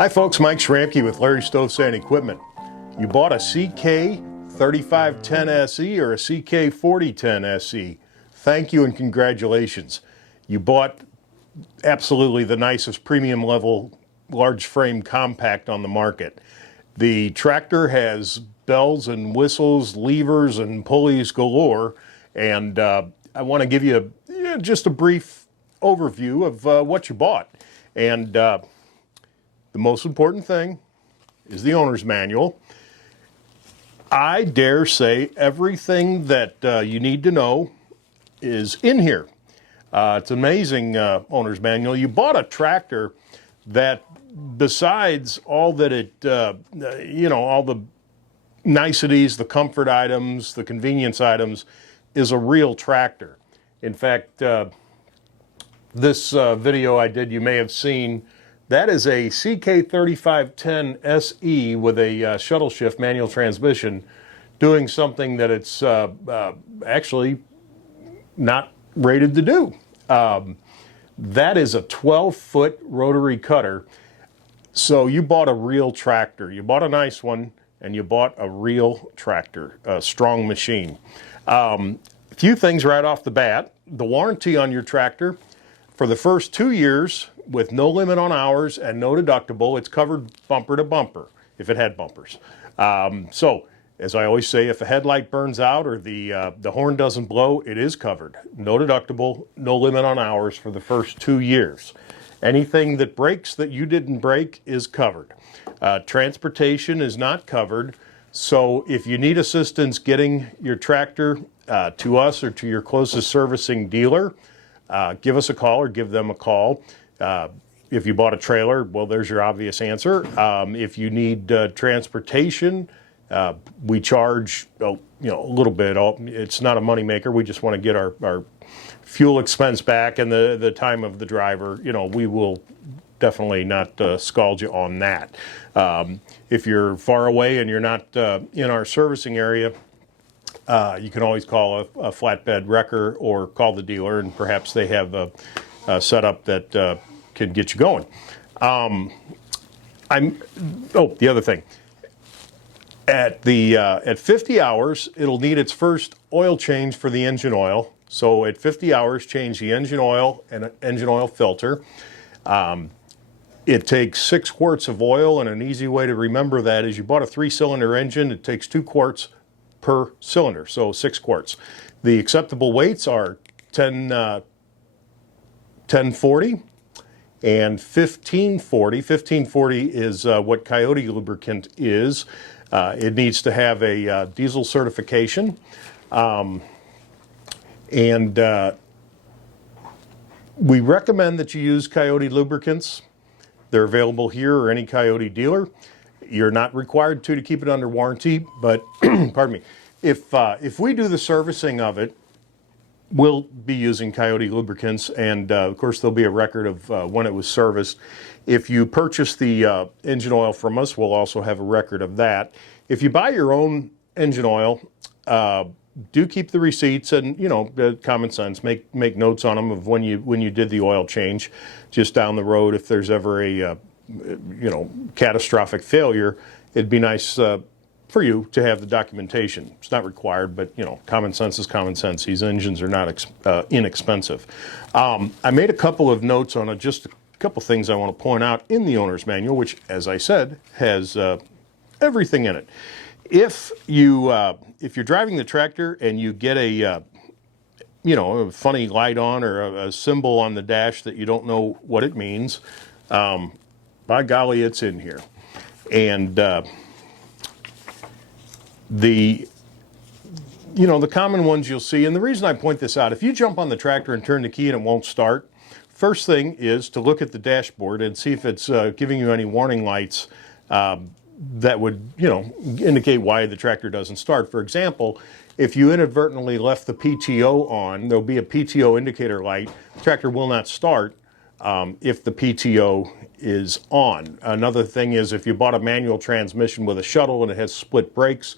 Hi folks, Mike Schramke with Larry Stovesand Equipment. You bought a CK3510 SE or a CK4010 SE. Thank you and congratulations. You bought absolutely the nicest premium level large frame compact on the market. The tractor has bells and whistles, levers and pulleys galore, and I want to give you just a brief overview of what you bought. And the most important thing is the owner's manual. I dare say everything that you need to know is in here. It's an amazing owner's manual. You bought a tractor that, besides all that it, all the niceties, the comfort items, the convenience items, is a real tractor. In fact, this video I did, you may have seen, that is a CK3510 SE with a shuttle shift manual transmission doing something that it's actually not rated to do. That is a 12-foot rotary cutter. So you bought a real tractor. You bought a nice one, and you bought a real tractor, a strong machine. A few things right off the bat. The warranty on your tractor for the first 2 years, with no limit on hours and no deductible. It's covered bumper to bumper, if it had bumpers. So, as I always say, if a headlight burns out or the horn doesn't blow, it is covered. No deductible, no limit on hours for the first 2 years. Anything that breaks that you didn't break is covered. Transportation is not covered, so if you need assistance getting your tractor to us or to your closest servicing dealer, give us a call or give them a call. If you bought a trailer, well, there's your obvious answer. If you need transportation, we charge a little bit. It's not a moneymaker. We just want to get our fuel expense back and the time of the driver. We will definitely not scald you on that. If you're far away and you're not in our servicing area, you can always call a flatbed wrecker or call the dealer, and perhaps they have a setup that can get you going. The other thing. At 50 hours, it'll need its first oil change for the engine oil. So at 50 hours, change the engine oil and an engine oil filter. It takes 6 quarts of oil, and an easy way to remember that is you bought a 3-cylinder engine. It takes 2 quarts per cylinder, so 6 quarts. The acceptable weights are 1040 and 1540. 1540 is what Kioti lubricant is. It needs to have a diesel certification. We recommend that you use Kioti lubricants. They're available here or any Kioti dealer. You're not required to keep it under warranty, but pardon me, if we do the servicing of it, we'll be using Kioti lubricants, and of course there'll be a record of when it was serviced. If you purchase the engine oil from us, we'll also have a record of that. If you buy your own engine oil, do keep the receipts and common sense. Make notes on them of when you did the oil change. Just down the road, if there's ever a catastrophic failure, it'd be nice for you to have the documentation. It's not required, but common sense is common sense. These engines are not inexpensive. I made a couple of notes on just a couple things I want to point out in the owner's manual, which, as I said, has everything in it. If you're driving the tractor and you get a funny light on or a symbol on the dash that you don't know what it means, by golly, it's in here. And the common ones you'll see, and the reason I point this out, if you jump on the tractor and turn the key and it won't start, first thing is to look at the dashboard and see if it's giving you any warning lights that would indicate why the tractor doesn't start. For example, if you inadvertently left the PTO on, there'll be a PTO indicator light. The tractor will not start if the PTO is on. Another thing is if you bought a manual transmission with a shuttle and it has split brakes,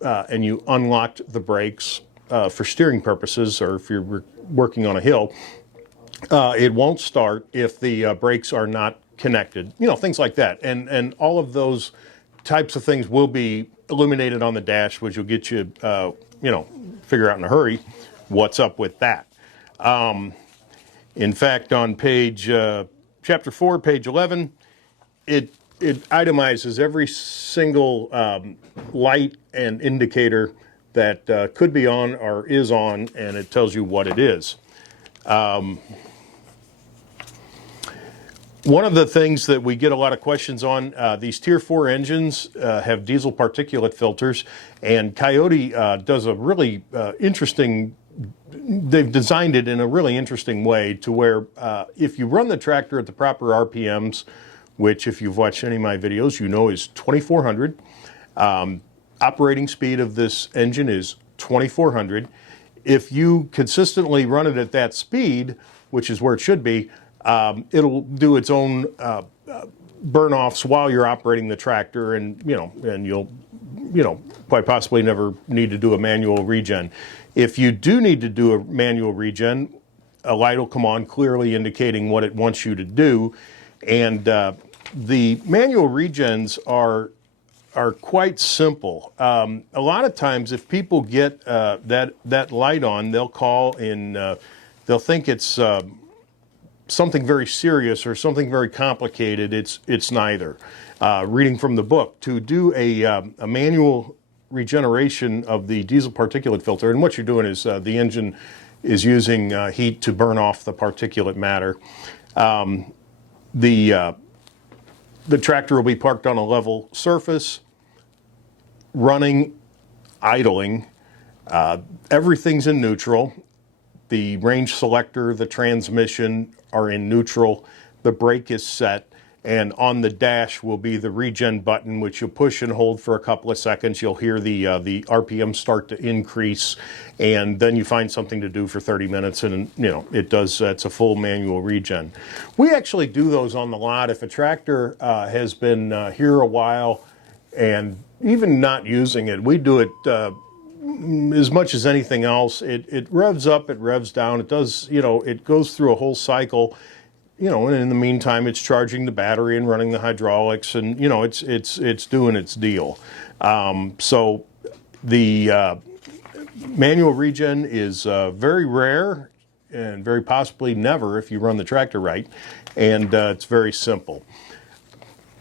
and you unlocked the brakes for steering purposes, or if you're working on a hill, it won't start if the brakes are not connected, things like that. And all of those types of things will be illuminated on the dash, which will get you, figure out in a hurry what's up with that. In fact, on chapter 4, page 11, it itemizes every single light and indicator that could be on or is on, and it tells you what it is. One of the things that we get a lot of questions on, these Tier 4 engines have diesel particulate filters, and Kioti does a really interesting, they've designed it in a really interesting way to where if you run the tractor at the proper RPMs, which if you've watched any of my videos, is 2,400. Operating speed of this engine is 2,400. If you consistently run it at that speed, which is where it should be, it'll do its own burn-offs while you're operating the tractor, and you'll quite possibly never need to do a manual regen. If you do need to do a manual regen, a light will come on clearly indicating what it wants you to do, and the manual regens are quite simple. A lot of times, if people get that light on, they'll call and they'll think it's something very serious or something very complicated. It's neither. Reading from the book, to do a manual regeneration of the diesel particulate filter, and what you're doing is the engine is using heat to burn off the particulate matter. The tractor will be parked on a level surface, running, idling. Everything's in neutral. The range selector, the transmission are in neutral. The brake is set, and on the dash will be the regen button, which you'll push and hold for a couple of seconds. You'll hear the RPM start to increase, and then you find something to do for 30 minutes, and it does. It's a full manual regen. We actually do those on the lot. If a tractor has been here a while and even not using it, we do it as much as anything else. It revs up, it revs down. It does, it goes through a whole cycle. And in the meantime, it's charging the battery and running the hydraulics, and it's doing its deal. So the manual regen is very rare and very possibly never if you run the tractor right, and it's very simple.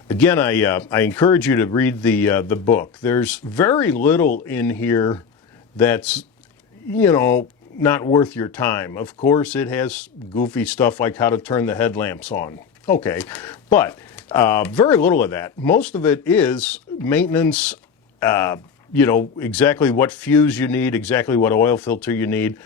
Again, I encourage you to read the book. There's very little in here that's not worth your time. Of course, it has goofy stuff like how to turn the headlamps on. Okay, but very little of that. Most of it is maintenance, exactly what fuse you need, exactly what oil filter you need,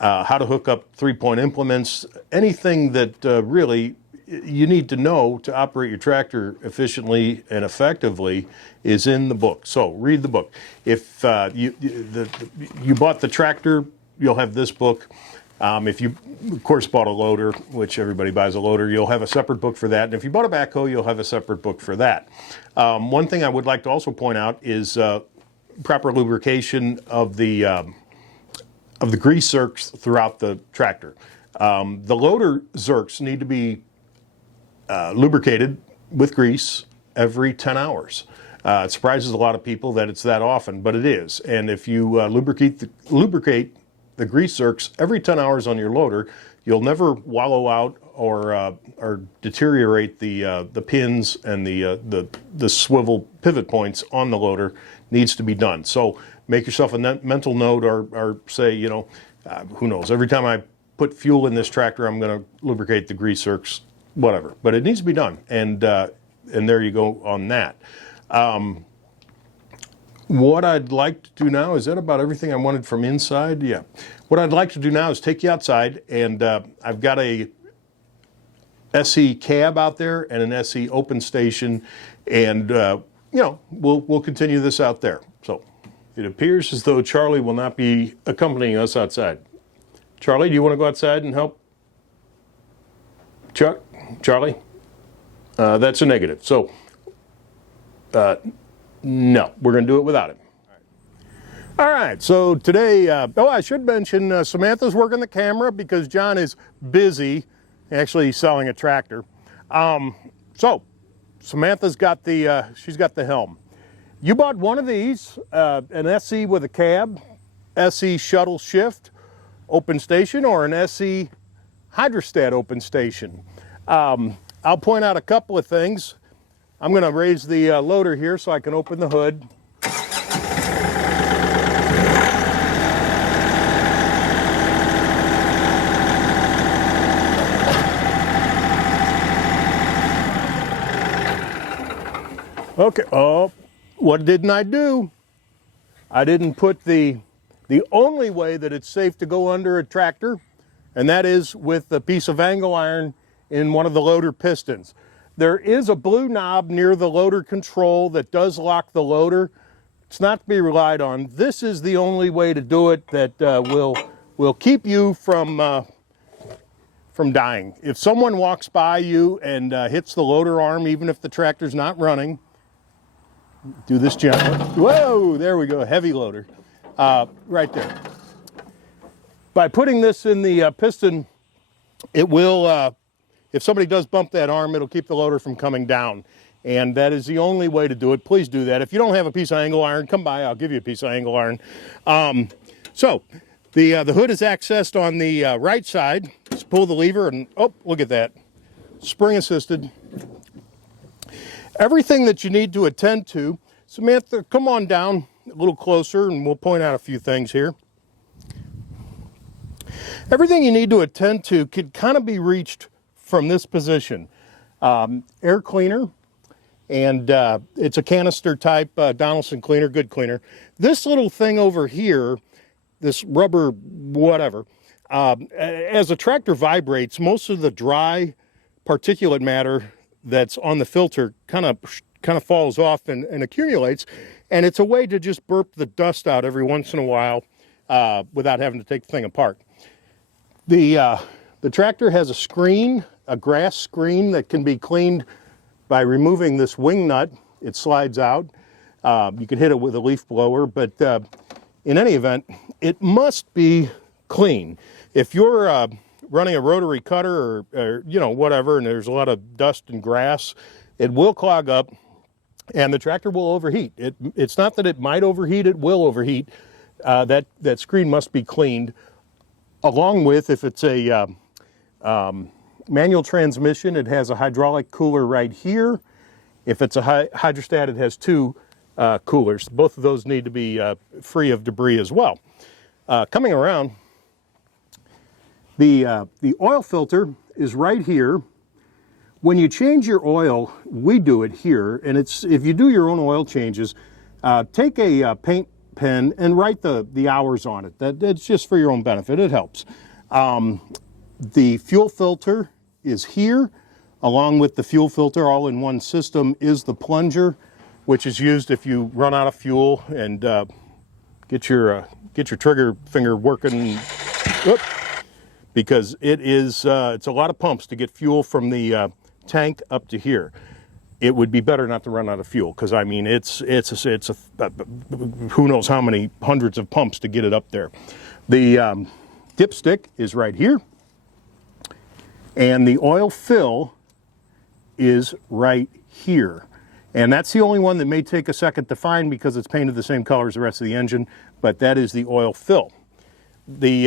how to hook up three-point implements, anything that really you need to know to operate your tractor efficiently and effectively is in the book. So read the book. If you bought the tractor, you'll have this book. If you, of course, bought a loader, which everybody buys a loader, you'll have a separate book for that. And if you bought a backhoe, you'll have a separate book for that. One thing I would like to also point out is proper lubrication of the grease zerks throughout the tractor. The loader zerks need to be lubricated with grease every 10 hours. It surprises a lot of people that it's that often, but it is. And if you lubricate the grease zerks every 10 hours on your loader, you'll never wallow out or deteriorate the pins and the swivel pivot points on the loader. Needs to be done. So make yourself a mental note, or say, who knows, every time I put fuel in this tractor, I'm going to lubricate the grease zerks, whatever. But it needs to be done, and there you go on that. What I'd like to do now, is that about everything I wanted from inside? Yeah. What I'd like to do now is take you outside, and I've got a SE cab out there and an SE open station, and we'll continue this out there. So it appears as though Charlie will not be accompanying us outside. Charlie, do you want to go outside and help? Charlie? That's a negative. So no, we're going to do it without him. All right, so today, I should mention Samantha's working the camera because John is busy actually selling a tractor. So Samantha's got the, she's got the helm. You bought one of these, an SE with a cab, SE shuttle shift, open station, or an SE hydrostat open station. I'll point out a couple of things. I'm going to raise the loader here so I can open the hood. Okay, oh, what didn't I do? I didn't put the only way that it's safe to go under a tractor, and that is with a piece of angle iron in one of the loader pistons. There is a blue knob near the loader control that does lock the loader. It's not to be relied on. This is the only way to do it that will keep you from dying. If someone walks by you and hits the loader arm, even if the tractor's not running, do this gently. Whoa, there we go, heavy loader, right there. By putting this in the piston, it will, if somebody does bump that arm, it'll keep the loader from coming down. And that is the only way to do it. Please do that. If you don't have a piece of angle iron, come by, I'll give you a piece of angle iron. So the hood is accessed on the right side. Just pull the lever and, oh, look at that. Spring assisted. Everything that you need to attend to. Samantha, come on down a little closer and we'll point out a few things here. Everything you need to attend to could kind of be reached from this position. Air cleaner, and it's a canister type Donaldson cleaner, good cleaner. This little thing over here, this rubber whatever, as the tractor vibrates, most of the dry particulate matter that's on the filter kind of falls off and accumulates, and it's a way to just burp the dust out every once in a while without having to take the thing apart. The tractor has a screen, a grass screen that can be cleaned by removing this wing nut. It slides out. You can hit it with a leaf blower, but in any event, it must be clean. If you're running a rotary cutter or you know, whatever, and there's a lot of dust and grass, it will clog up and the tractor will overheat. It's not that it might overheat, it will overheat. That screen must be cleaned, along with, if it's a manual transmission, it has a hydraulic cooler right here. If it's a hydrostat, it has two coolers. Both of those need to be free of debris as well. Coming around, the oil filter is right here. When you change your oil, we do it here, and if you do your own oil changes, take a paint pen and write the hours on it. That's just for your own benefit. It helps. The fuel filter is here, along with the fuel filter, all in one system, is the plunger, which is used if you run out of fuel and get your trigger finger working. Whoop, because it's a lot of pumps to get fuel from the tank up to here. It would be better not to run out of fuel, because I mean it's who knows how many hundreds of pumps to get it up there. The dipstick is right here, and the oil fill is right here. And that's the only one that may take a second to find because it's painted the same color as the rest of the engine, but that is the oil fill. And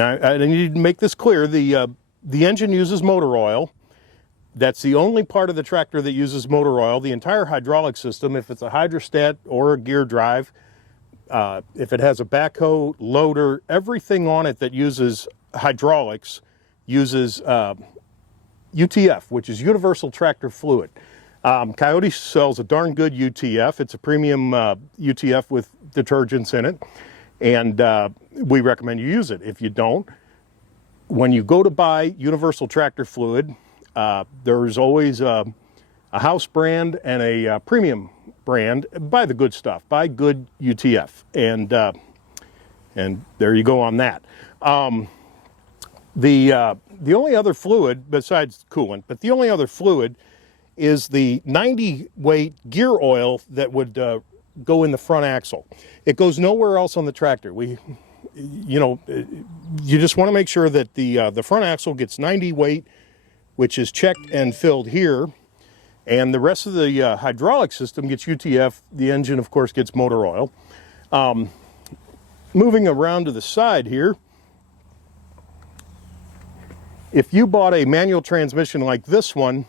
I need to make this clear, the engine uses motor oil. That's the only part of the tractor that uses motor oil. The entire hydraulic system, if it's a hydrostat or a gear drive, if it has a backhoe, loader, everything on it that uses hydraulics uses UTF, which is Universal Tractor Fluid. Kioti sells a darn good UTF. It's a premium UTF with detergents in it, and we recommend you use it. If you don't, when you go to buy Universal Tractor Fluid, there's always a house brand and a premium brand. Buy the good stuff. Buy good UTF, and there you go on that. The only other fluid besides coolant, but the only other fluid is the 90 weight gear oil that would go in the front axle. It goes nowhere else on the tractor. You just want to make sure that the front axle gets 90 weight which is checked and filled here. And the rest of the hydraulic system gets UTF. The engine, of course, gets motor oil. Moving around to the side here, if you bought a manual transmission like this one,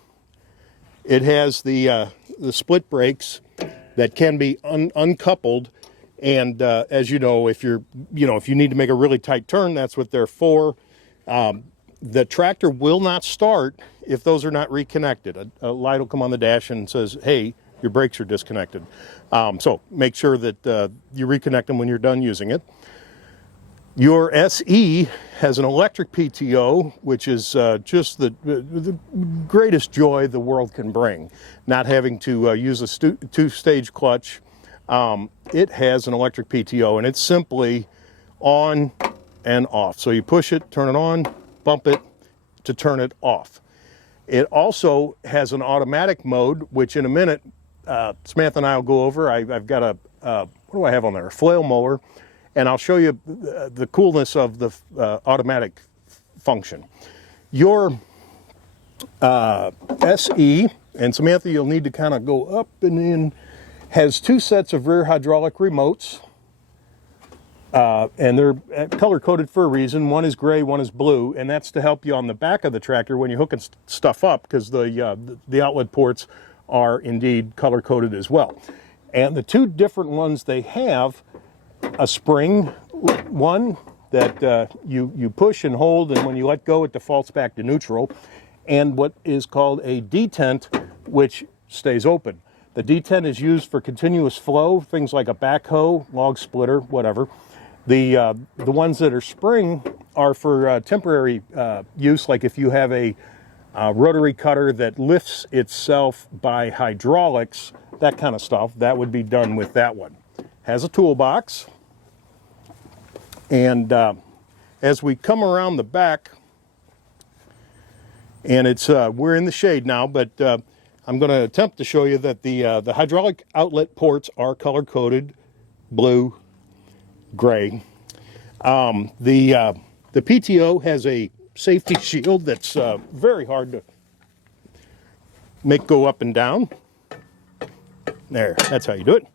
it has the split brakes that can be uncoupled. And as you know, if you need to make a really tight turn, that's what they're for. The tractor will not start if those are not reconnected. A light will come on the dash and says, hey, your brakes are disconnected. So make sure that you reconnect them when you're done using it. Your SE has an electric PTO, which is just the greatest joy the world can bring. Not having to use a two-stage clutch. It has an electric PTO, and it's simply on and off. So you push it, turn it on, bump it to turn it off. It also has an automatic mode, which in a minute, Samantha and I will go over. I've got what do I have on there? A flail mower, and I'll show you the coolness of the automatic function. Your SE, and Samantha, you'll need to kind of go up and in, has two sets of rear hydraulic remotes. And they're color-coded for a reason. One is gray, one is blue, and that's to help you on the back of the tractor when you're hooking stuff up, because the outlet ports are indeed color-coded as well. And the two different ones they have, a spring one that you push and hold, and when you let go it defaults back to neutral, and what is called a detent, which stays open. The detent is used for continuous flow, things like a backhoe, log splitter, whatever. The ones that are spring are for temporary use, like if you have a rotary cutter that lifts itself by hydraulics, that kind of stuff, that would be done with that one. Has a toolbox, and as we come around the back, and it's we're in the shade now, but I'm going to attempt to show you that the hydraulic outlet ports are color-coded blue, gray. The PTO has a safety shield that's very hard to make go up and down. There, that's how you do it.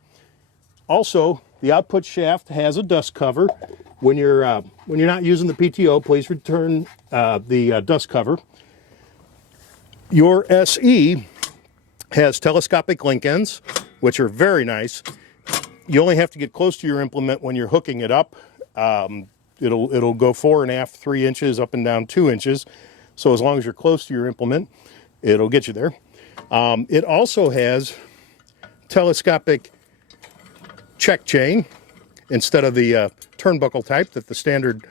Also, the output shaft has a dust cover. When you're not using the PTO, please return the dust cover. Your SE has telescopic link ends, which are very nice. You only have to get close to your implement when you're hooking it up. It'll go 4.5, 3 inches, up and down 2 inches. So as long as you're close to your implement, it'll get you there. It also has telescopic check chain instead of the turnbuckle type that the standard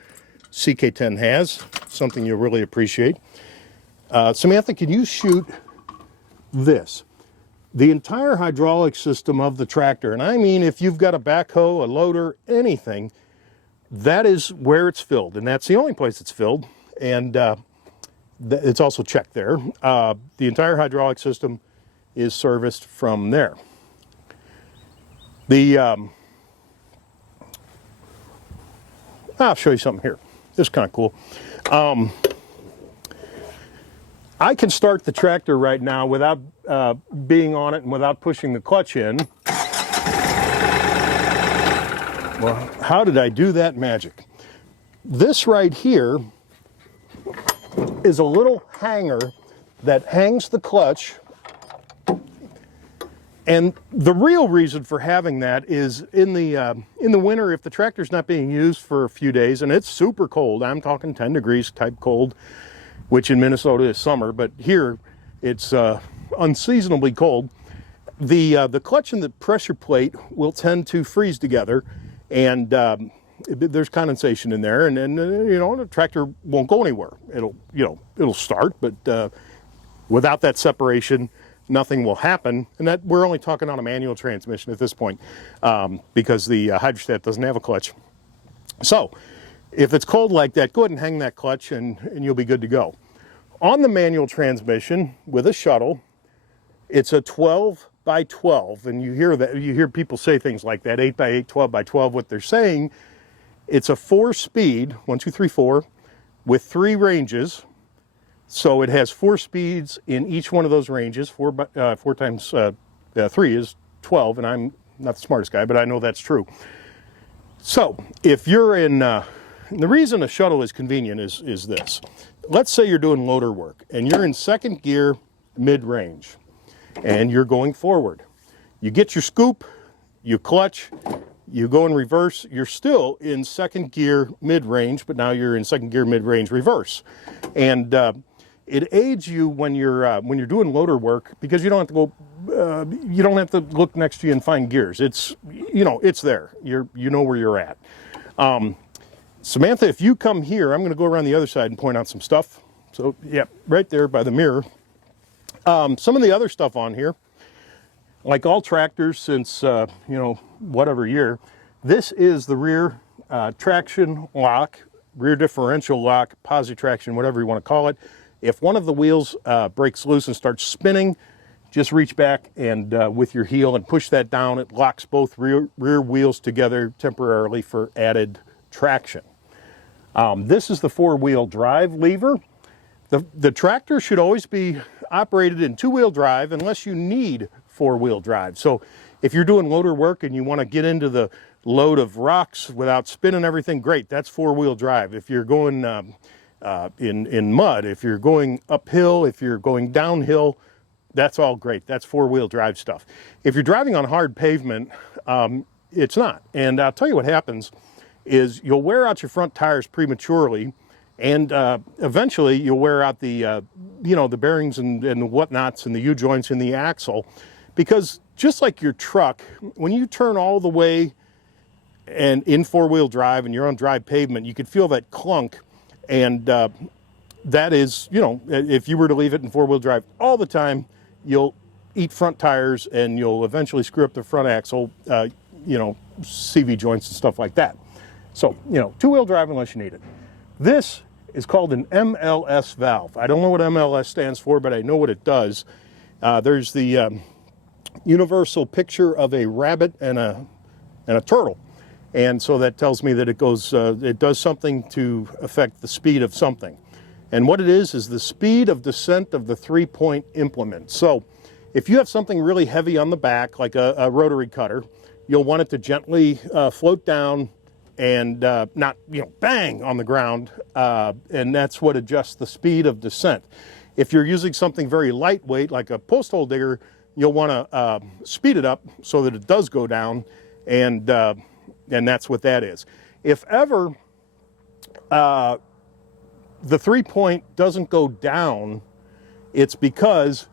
CK10 has, something you'll really appreciate. Samantha, can you shoot this? The entire hydraulic system of the tractor, and I mean if you've got a backhoe, a loader, anything, that is where it's filled, and that's the only place it's filled, and it's also checked there. The entire hydraulic system is serviced from there. I'll show you something here. This is kind of cool. I can start the tractor right now without being on it and without pushing the clutch in. Well, how did I do that magic? This right here is a little hanger that hangs the clutch. And the real reason for having that is in the winter, if the tractor's not being used for a few days and it's super cold, I'm talking 10 degrees type cold, which in Minnesota is summer, but here it's unseasonably cold. The clutch and the pressure plate will tend to freeze together, and there's condensation in there, and the tractor won't go anywhere. It'll start, but without that separation, nothing will happen. And that we're only talking on a manual transmission at this point, because the hydrostat doesn't have a clutch. So if it's cold like that, go ahead and hang that clutch and you'll be good to go. On the manual transmission with a shuttle, it's a 12 by 12, and you hear people say things like that, 8 by 8, 12 by 12. What they're saying, it's a 4-speed, 1, 2, 3, 4, with 3 ranges, So it has 4 speeds in each one of those ranges. 4 times 3 is 12, and I'm not the smartest guy, but I know that's true. So if you're in, the reason a shuttle is convenient is this. Let's say you're doing loader work, and you're in 2nd gear mid-range, and you're going forward. You get your scoop, you clutch, you go in reverse, you're still in 2nd gear mid-range, but now you're in 2nd gear mid-range reverse. And it aids you when you're doing loader work, because you don't have to go, you don't have to look next to you and find gears. It's, you know, it's there. You know where you're at. Samantha, if you come here, I'm going to go around the other side and point out some stuff. So, yeah, right there by the mirror. Some of the other stuff on here, like all tractors since, you know, whatever year, this is the rear traction lock, rear differential lock, posi traction, whatever you want to call it. If one of the wheels breaks loose and starts spinning, just reach back and with your heel and push that down. It locks both rear wheels together temporarily for added traction. This is the 4-wheel drive lever. The tractor should always be operated in 2-wheel drive unless you need 4-wheel drive. So if you're doing loader work and you want to get into the load of rocks without spinning everything, great, that's 4-wheel drive. If you're going in mud, if you're going uphill, if you're going downhill, that's all great. That's 4-wheel drive stuff. If you're driving on hard pavement, it's not. And I'll tell you what happens is you'll wear out your front tires prematurely, and eventually you'll wear out the, you know, the bearings and the whatnots and the U-joints in the axle, because just like your truck, when you turn all the way and in 4-wheel drive and you're on dry pavement, you could feel that clunk, and that is, you know, if you were to leave it in 4-wheel drive all the time, you'll eat front tires and you'll eventually screw up the front axle, you know, CV joints and stuff like that. So, you know, 2-wheel drive unless you need it. This is called an MLS valve. I don't know what MLS stands for, but I know what it does. There's the universal picture of a rabbit and a turtle. And so that tells me that it goes, it does something to affect the speed of something. And what it is the speed of descent of the 3-point implement. So if you have something really heavy on the back, like a rotary cutter, you'll want it to gently float down and not, you know, bang on the ground, and that's what adjusts the speed of descent. If you're using something very lightweight, like a post hole digger, you'll want to speed it up so that it does go down, and that's what that is. If ever the 3-point doesn't go down, it's because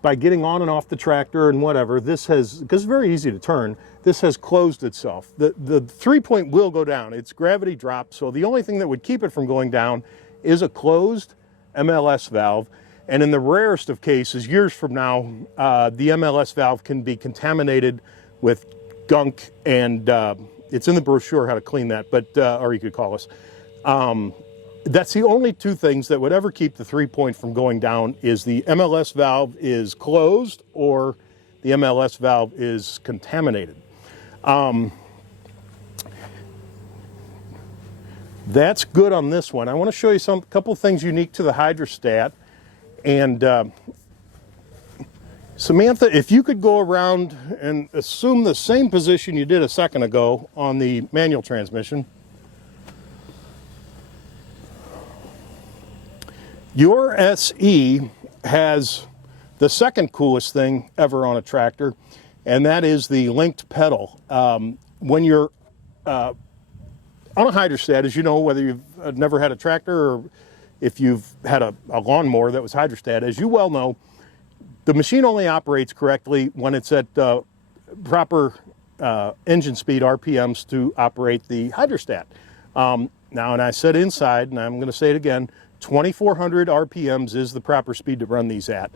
by getting on and off the tractor and whatever, this has, because it's very easy to turn, this has closed itself. The 3-point will go down. It's gravity drop, so the only thing that would keep it from going down is a closed MLS valve. And in the rarest of cases, years from now, the MLS valve can be contaminated with gunk, and it's in the brochure how to clean that, but or you could call us. That's the only 2 things that would ever keep the 3-point from going down, is the MLS valve is closed or the MLS valve is contaminated. That's good on this one. I want to show you a couple things unique to the hydrostat. And Samantha, if you could go around and assume the same position you did a second ago on the manual transmission. Your SE has the second coolest thing ever on a tractor, and that is the linked pedal. When you're on a hydrostat, as you know, whether you've never had a tractor or if you've had a lawnmower that was hydrostat, as you well know, the machine only operates correctly when it's at proper engine speed, RPMs, to operate the hydrostat. Now, and I said inside, and I'm going to say it again, 2,400 RPMs is the proper speed to run these at.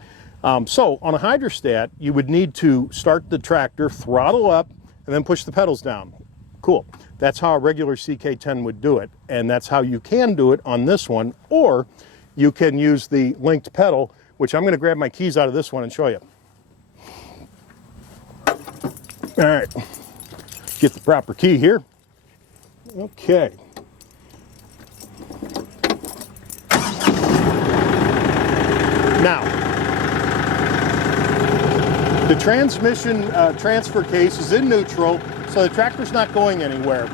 So on a hydrostat, you would need to start the tractor, throttle up, and then push the pedals down. Cool. That's how a regular CK10 would do it, and that's how you can do it on this one, or you can use the linked pedal, which I'm going to grab my keys out of this one and show you. All right, get the proper key here. Okay. Now, the transmission transfer case is in neutral, so the tractor's not going anywhere.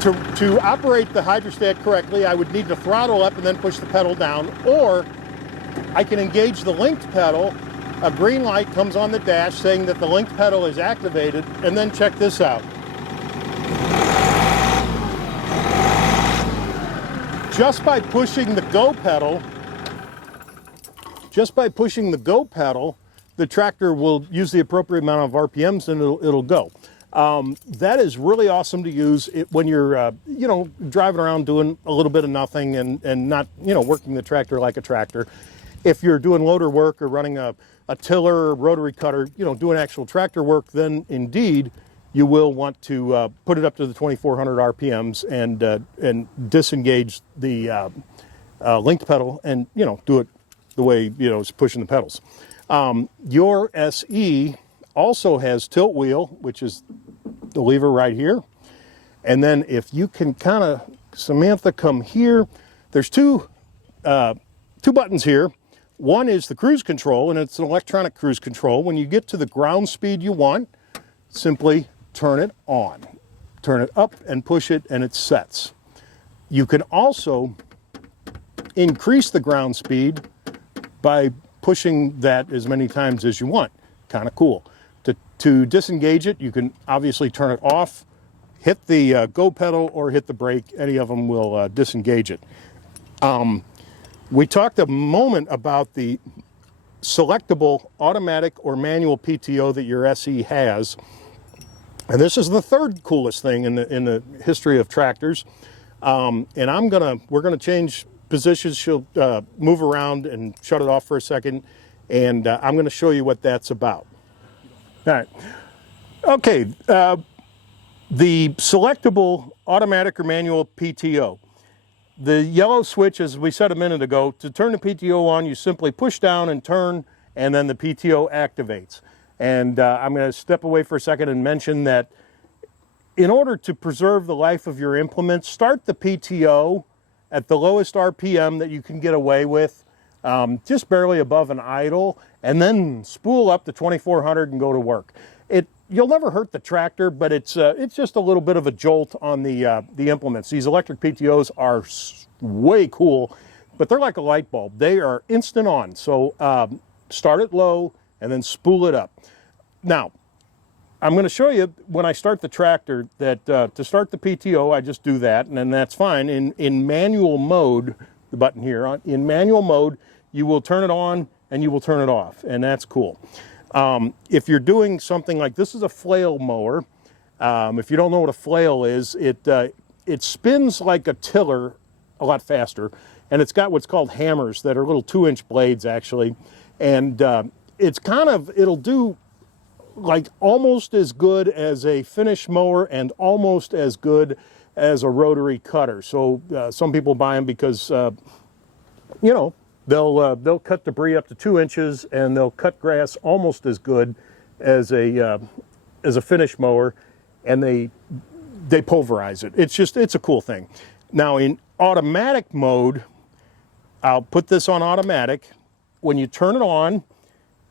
To operate the hydrostat correctly, I would need to throttle up and then push the pedal down, or I can engage the linked pedal. A green light comes on the dash saying that the linked pedal is activated, and then check this out. Just by pushing the go pedal, the tractor will use the appropriate amount of RPMs and it'll go. That is really awesome to use when you're, driving around doing a little bit of nothing and not, working the tractor like a tractor. If you're doing loader work or running a tiller or rotary cutter, doing actual tractor work, then indeed you will want to put it up to the 2,400 RPMs and disengage the linked pedal and, do it the way, it's pushing the pedals. Your SE also has tilt wheel, which is the lever right here. And then if you can kind of, Samantha, come here, there's two buttons here. One is the cruise control, and it's an electronic cruise control. When you get to the ground speed you want, simply turn it on. Turn it up and push it, and it sets. You can also increase the ground speed by pushing that as many times as you want. Kind of cool. To disengage it, you can obviously turn it off, hit the go pedal, or hit the brake. Any of them will disengage it. We talked a moment about the selectable automatic or manual PTO that your SE has. And this is the third coolest thing in the history of tractors. And we're gonna change positions. She'll move around and shut it off for a second, and I'm gonna show you what that's about. All right. Okay. The selectable automatic or manual PTO. The yellow switch, as we said a minute ago, to turn the PTO on, you simply push down and turn, and then the PTO activates. And I'm going to step away for a second and mention that in order to preserve the life of your implement, start the PTO at the lowest RPM that you can get away with, just barely above an idle, and then spool up to 2,400 and go to work. You'll never hurt the tractor, but it's just a little bit of a jolt on the implements. These electric PTOs are way cool, but they're like a light bulb. They are instant on. So start it low and then spool it up. Now, I'm going to show you when I start the tractor that to start the PTO, I just do that, and then that's fine. In manual mode, the button here, in manual mode, you will turn it on and you will turn it off, and that's cool. If you're doing something like this is a flail mower. If you don't know what a flail is, it spins like a tiller a lot faster, and it's got what's called hammers that are little 2-inch blades actually, and it'll do like almost as good as a finish mower and almost as good as a rotary cutter. So some people buy them because they'll cut debris up to 2 inches, and they'll cut grass almost as good as a finish mower, and they pulverize it. It's a cool thing. Now in automatic mode, I'll put this on automatic. When you turn it on,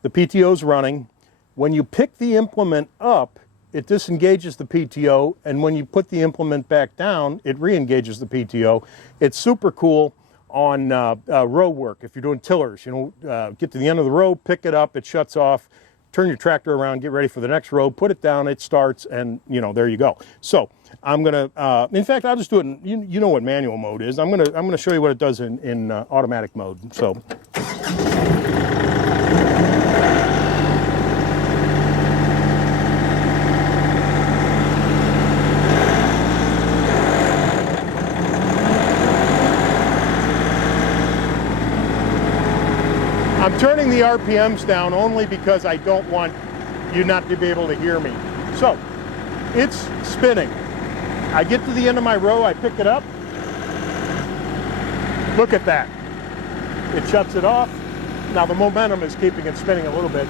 the PTO's running. When you pick the implement up, it disengages the PTO, and when you put the implement back down, it re-engages the PTO. It's super cool on row work. If you're doing tillers, get to the end of the row, pick it up, it shuts off, turn your tractor around, get ready for the next row, put it down, it starts, and there you go. So I'm gonna, in fact, I'll just do it in, you know what manual mode is. I'm gonna show you what it does in automatic mode. So. I'm turning the RPMs down only because I don't want you not to be able to hear me. So, it's spinning. I get to the end of my row, I pick it up. Look at that. It shuts it off. Now the momentum is keeping it spinning a little bit,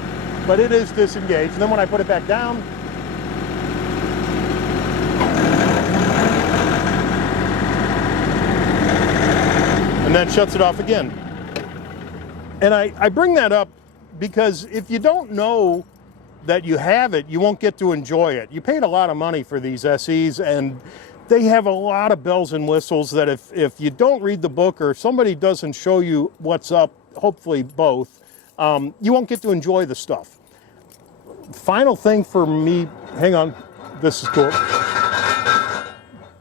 but it is disengaged. And then when I put it back down, and then shuts it off again. And I bring that up because if you don't know that you have it, you won't get to enjoy it. You paid a lot of money for these SEs, and they have a lot of bells and whistles that if you don't read the book or if somebody doesn't show you what's up, hopefully both, you won't get to enjoy the stuff. Final thing for me, hang on, this is cool.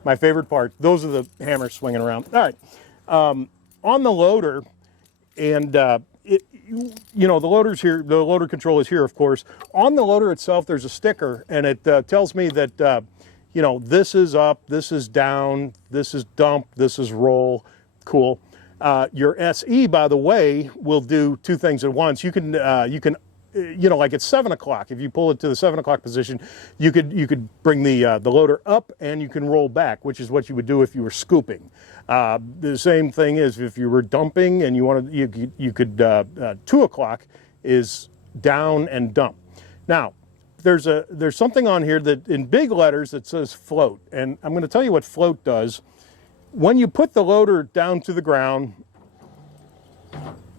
My favorite part, those are the hammers swinging around. All right, on the loader, and you know, the loader's here, the loader control is here, of course. On the loader itself, there's a sticker, and it tells me that, you know, this is up, this is down, this is dump, this is roll. Cool. Your SE, by the way, will do two things at once. You can, you know, like at 7 o'clock, if you pull it to the 7 o'clock position, you could bring the loader up and you can roll back, which is what you would do if you were scooping. The same thing is if you were dumping and you wanted, you could 2 o'clock is down and dump. Now, there's something on here that in big letters that says float, and I'm going to tell you what float does. When you put the loader down to the ground,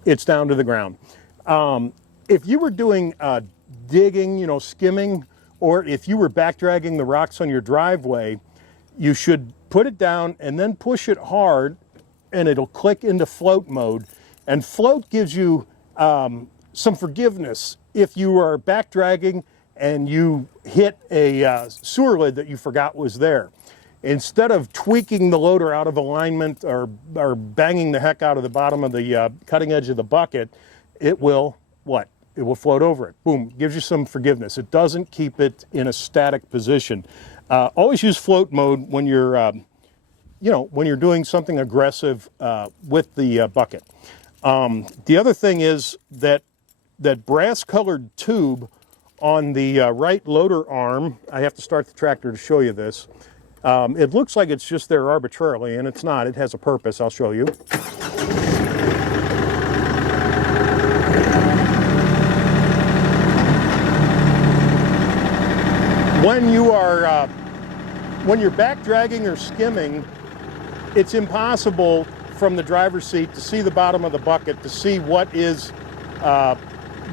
it's down to the ground. If you were doing digging, you know, skimming, or if you were back dragging the rocks on your driveway, you should put it down and then push it hard and it'll click into float mode. And float gives you some forgiveness if you are back dragging and you hit a sewer lid that you forgot was there. Instead of tweaking the loader out of alignment or banging the heck out of the bottom of the cutting edge of the bucket, it will, what? It will float over it. Boom, gives you some forgiveness. It doesn't keep it in a static position. Always use float mode when you're, you know, when you're doing something aggressive with the bucket. The other thing is that brass-colored tube on the right loader arm. I have to start the tractor to show you this. It looks like it's just there arbitrarily, and it's not. It has a purpose. I'll show you. When you're back dragging or skimming, it's impossible from the driver's seat to see the bottom of the bucket, to see what is,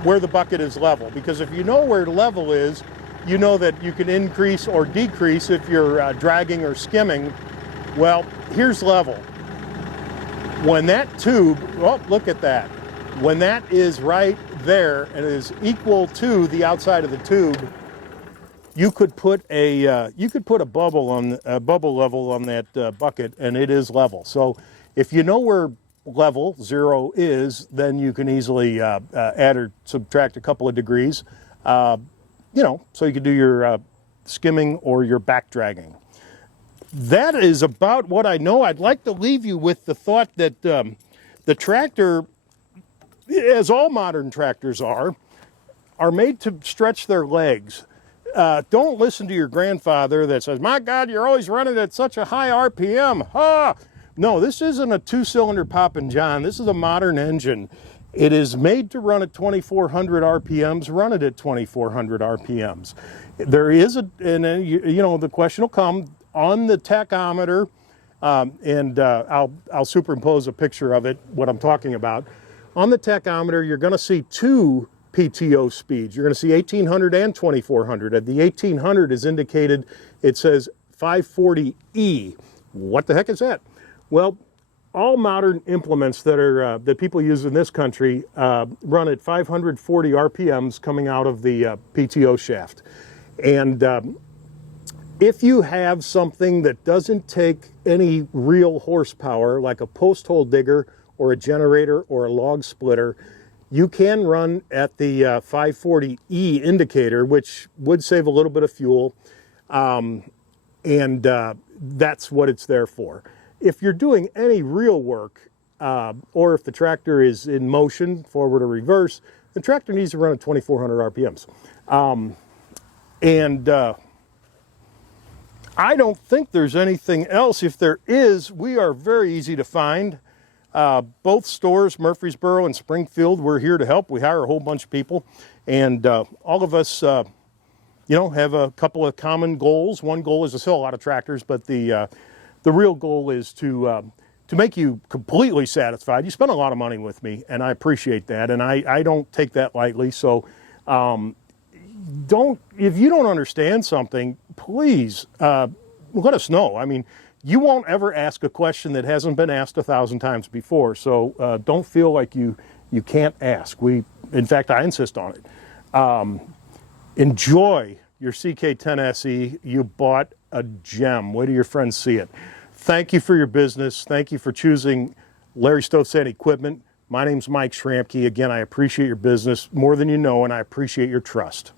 where the bucket is level. Because if you know where level is, you know that you can increase or decrease if you're dragging or skimming. Well, here's level. When that tube, oh, look at that. When that is right there and is equal to the outside of the tube, you could put a bubble on a bubble level on that bucket, and it is level. So if you know where level 0 is, then you can easily add or subtract a couple of degrees. You know, so you can do your skimming or your back dragging. That is about what I know. I'd like to leave you with the thought that the tractor, as all modern tractors are made to stretch their legs. Don't listen to your grandfather that says, "My God, you're always running at such a high RPM." No, this isn't a 2-cylinder Poppin' John. This is a modern engine. It is made to run at 2,400 RPMs. Run it at 2,400 RPMs. There is you know, the question will come on the tachometer, and I'll superimpose a picture of it, what I'm talking about. On the tachometer, you're going to see two PTO speeds. You're going to see 1,800 and 2,400. And the 1,800 is indicated, it says 540E. What the heck is that? Well, all modern implements that people use in this country run at 540 RPMs coming out of the PTO shaft. And if you have something that doesn't take any real horsepower, like a post hole digger or a generator or a log splitter, you can run at the 540E indicator, which would save a little bit of fuel, and that's what it's there for. If you're doing any real work, or if the tractor is in motion, forward or reverse, the tractor needs to run at 2,400 RPMs. I don't think there's anything else. If there is, we are very easy to find. Both stores, Murfreesboro and Springfield, we're here to help. We hire a whole bunch of people, and all of us, you know, have a couple of common goals. One goal is to sell a lot of tractors, but the real goal is to to make you completely satisfied. You spent a lot of money with me, and I appreciate that, and I don't take that lightly. So if you don't understand something, please let us know. I mean, you won't ever ask a question that hasn't been asked 1,000 times before, so don't feel like you can't ask. In fact, I insist on it. Enjoy your CK10 SE. You bought a gem. Wait till your friends see it. Thank you for your business. Thank you for choosing Larry Stovesand Equipment. My name's Mike Schramke. Again, I appreciate your business more than you know, and I appreciate your trust.